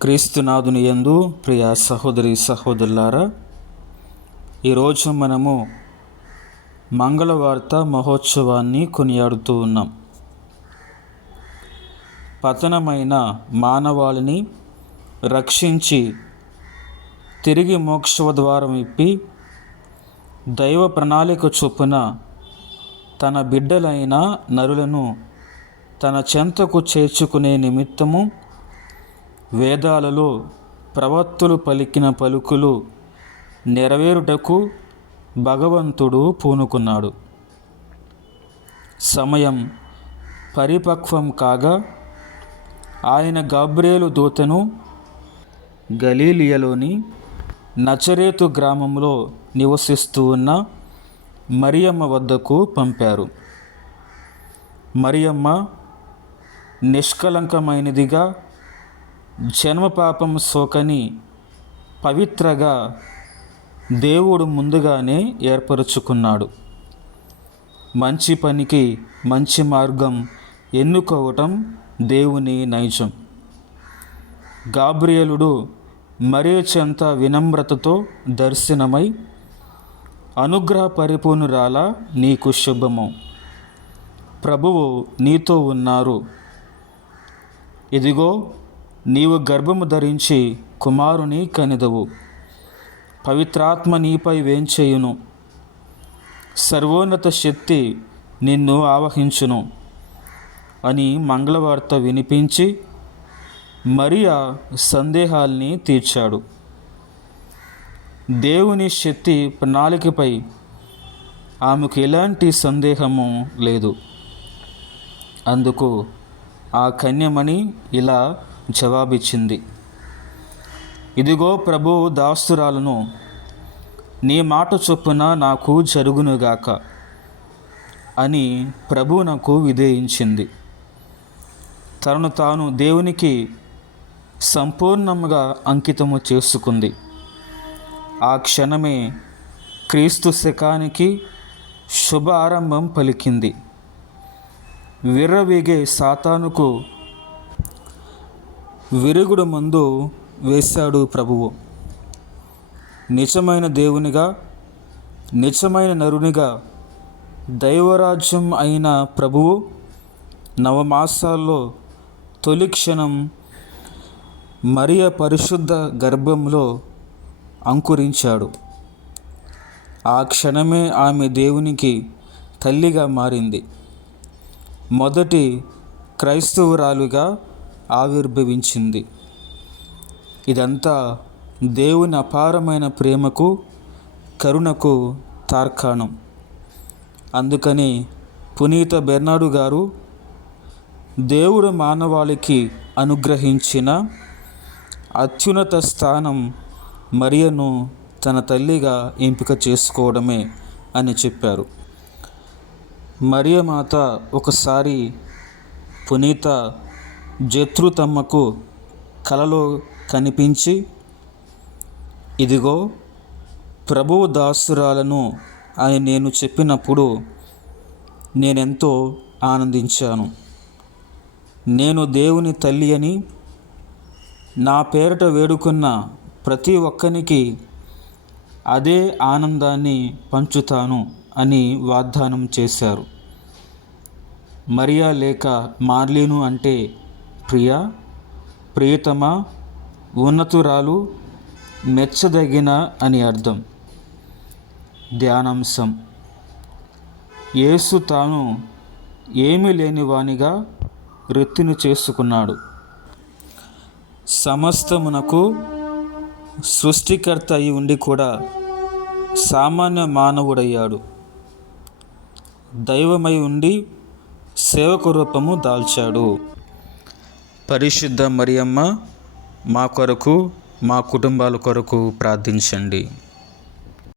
క్రీస్తునాథుని యందు ప్రియ సహోదరి సహోదరులారా, ఈరోజు మనము మంగళవార్త మహోత్సవాన్ని కొనియాడుతూ ఉన్నాం. పతనమైన మానవాళిని రక్షించి తిరిగి మోక్షద్వారం ఇప్పి దైవ ప్రణాళిక చొప్పున తన బిడ్డలైన నరులను తన చెంతకు చేర్చుకునే నిమిత్తము వేదాలలో ప్రవక్తలు పలికిన పలుకులు నెరవేరుటకు భగవంతుడు పూనుకున్నాడు. సమయం పరిపక్వం కాగా ఆయన గబ్రియేలు దూతను గలిలయలోని నజరేతు గ్రామంలో నివసిస్తూ ఉన్న మరియమ్మ వద్దకు పంపారు. మరియమ్మ నిష్కలంకమైనదిగా, జన్మపాపం సోకని పవిత్రగా దేవుడు ముందుగానే ఏర్పరచుకున్నాడు. మంచి పనికి మంచి మార్గం ఎన్నుకోవటం దేవుని నైజం. గబ్రియేలుడు మరియ చెంత వినమ్రతతో దర్శనమై, అనుగ్రహ పరిపూర్ణురాలా, నీకు శుభము, ప్రభువు నీతో ఉన్నారు, ఇదిగో నీవు గర్భము ధరించి కుమారుని కనెదవు, పవిత్రాత్మ నీపై వేంచేయును, సర్వోన్నత శక్తి నిన్ను ఆవహించును అని మంగళవార్త వినిపించి మరియా సందేహాల్ని తీర్చాడు. దేవుని శక్తి ప్రణాళికపై ఆమెకు ఎలాంటి సందేహము లేదు. అందుకు ఆ కన్యమణి ఇలా జవాబిచ్చింది: ఇదిగో ప్రభువు దాసురాలను, నీ మాట చొప్పున నాకు జరుగునుగాక అని ప్రభువునకు విధేయించింది. తనను తాను దేవునికి సంపూర్ణంగా అంకితము చేసుకుంది. ఆ క్షణమే క్రీస్తు శకానికి శుభ ఆరంభం పలికింది. విర్రవీగే సాతానుకు విరుగుడు మందు వేశాడు ప్రభువు. నిజమైన దేవునిగా, నిజమైన నరునిగా, దైవరాజ్యం అయిన ప్రభువు నవమాసాల్లో తొలి క్షణం మరియ పరిశుద్ధ గర్భంలో అంకురించాడు. ఆ క్షణమే ఆమె దేవునికి తల్లిగా మారింది. మొదటి క్రైస్తవురాలుగా ఆవిర్భవించింది. ఇదంతా దేవుని అపారమైన ప్రేమకు, కరుణకు తార్కాణం. అందుకని పునీత బెర్నాడు గారు దేవుడు మానవాళికి అనుగ్రహించిన అత్యున్నత స్థానం మరియను తన తల్లిగా ఎంపిక చేసుకోవడమే అని చెప్పారు. మరియమాత ఒకసారి పునీత జత్రుతమ్మకు కలలో కనిపించి, ఇదిగో ప్రభువు దాసురాలను అని నేను చెప్పినప్పుడు నేనెంతో ఆనందించాను. నేను దేవుని తల్లి అని, నా పేరట వేడుకున్న ప్రతి ఒక్కనికి అదే ఆనందాన్ని పంచుతాను అని వాగ్దానం చేశారు. మరియా లేక మార్లీను అంటే ప్రియా, ప్రియతమా, ఉన్నతురాలు, మెచ్చదగిన అని అర్థం. ధ్యానాంశం: యేసు తాను ఏమీ లేనివానిగా రెత్తిని చేసుకున్నాడు. సమస్తమునకు సృష్టికర్త అయి ఉండి కూడా సామాన్య మానవుడయ్యాడు. దైవమై ఉండి సేవక రూపము దాల్చాడు. పరిశుద్ధ మరియమ్మ మా కొరకు, మా కుటుంబాల కొరకు ప్రార్థించండి.